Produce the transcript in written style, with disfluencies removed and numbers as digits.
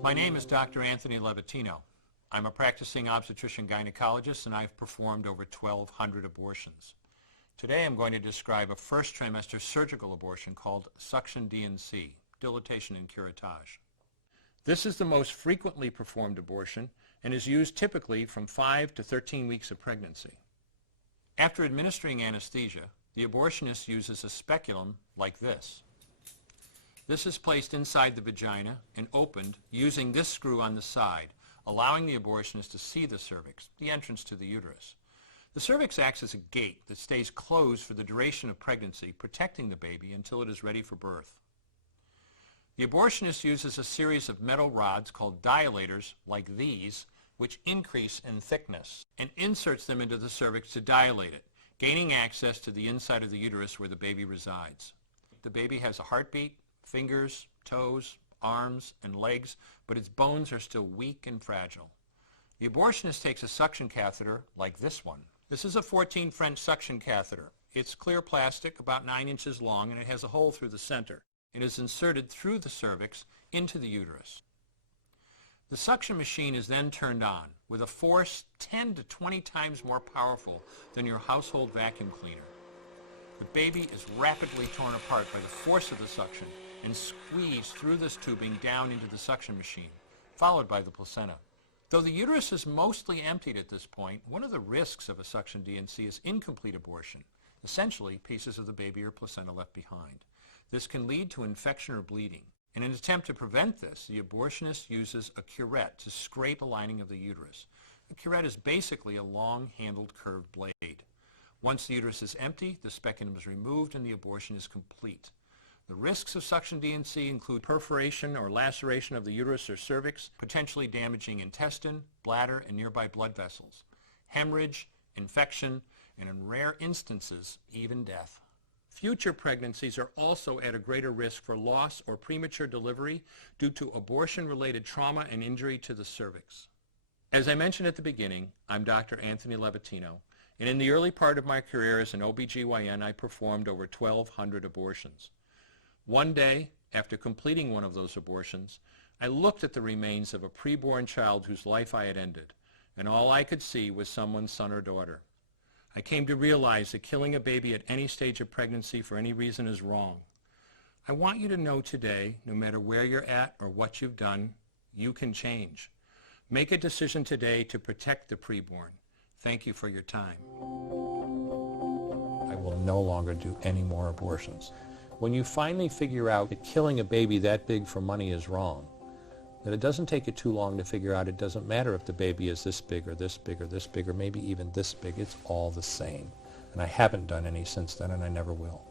My name is Dr. Anthony Levatino. I'm a practicing obstetrician-gynecologist and I've performed over 1,200 abortions. Today I'm going to describe a first trimester surgical abortion called suction D&C, dilatation and curettage. This is the most frequently performed abortion and is used typically from 5 to 13 weeks of pregnancy. After administering anesthesia, the abortionist uses a speculum like this. This is placed inside the vagina and opened using this screw on the side, allowing the abortionist to see the cervix, the entrance to the uterus. The cervix acts as a gate that stays closed for the duration of pregnancy, protecting the baby until it is ready for birth. The abortionist uses a series of metal rods called dilators, like these, which increase in thickness, and inserts them into the cervix to dilate it, gaining access to the inside of the uterus where the baby resides. The baby has a heartbeat, fingers, toes, arms, and legs, but its bones are still weak and fragile. The abortionist takes a suction catheter like this one. This is a 14 French suction catheter. It's clear plastic, about 9 inches long, and it has a hole through the center. It is inserted through the cervix into the uterus. The suction machine is then turned on with a force 10 to 20 times more powerful than your household vacuum cleaner. The baby is rapidly torn apart by the force of the suction and squeezed through this tubing down into the suction machine, followed by the placenta. Though the uterus is mostly emptied at this point, one of the risks of a suction D&C is incomplete abortion, essentially pieces of the baby or placenta left behind. This can lead to infection or bleeding. In an attempt to prevent this, the abortionist uses a curette to scrape the lining of the uterus. A curette is basically a long-handled curved blade. Once the uterus is empty, the speculum is removed and the abortion is complete. The risks of suction D&C include perforation or laceration of the uterus or cervix, potentially damaging intestine, bladder, and nearby blood vessels, hemorrhage, infection, and in rare instances, even death. Future pregnancies are also at a greater risk for loss or premature delivery due to abortion-related trauma and injury to the cervix. As I mentioned at the beginning, I'm Dr. Anthony Levatino, and in the early part of my career as an OBGYN, I performed over 1,200 abortions. One day, after completing one of those abortions, I looked at the remains of a preborn child whose life I had ended, and all I could see was someone's son or daughter. I came to realize that killing a baby at any stage of pregnancy for any reason is wrong. I want you to know today, no matter where you're at or what you've done, you can change. Make a decision today to protect the preborn. Thank you for your time. I will no longer do any more abortions. When you finally figure out that killing a baby that big for money is wrong, that it doesn't take you too long to figure out it doesn't matter if the baby is this big or this big or this big or maybe even this big, it's all the same. And I haven't done any since then and I never will.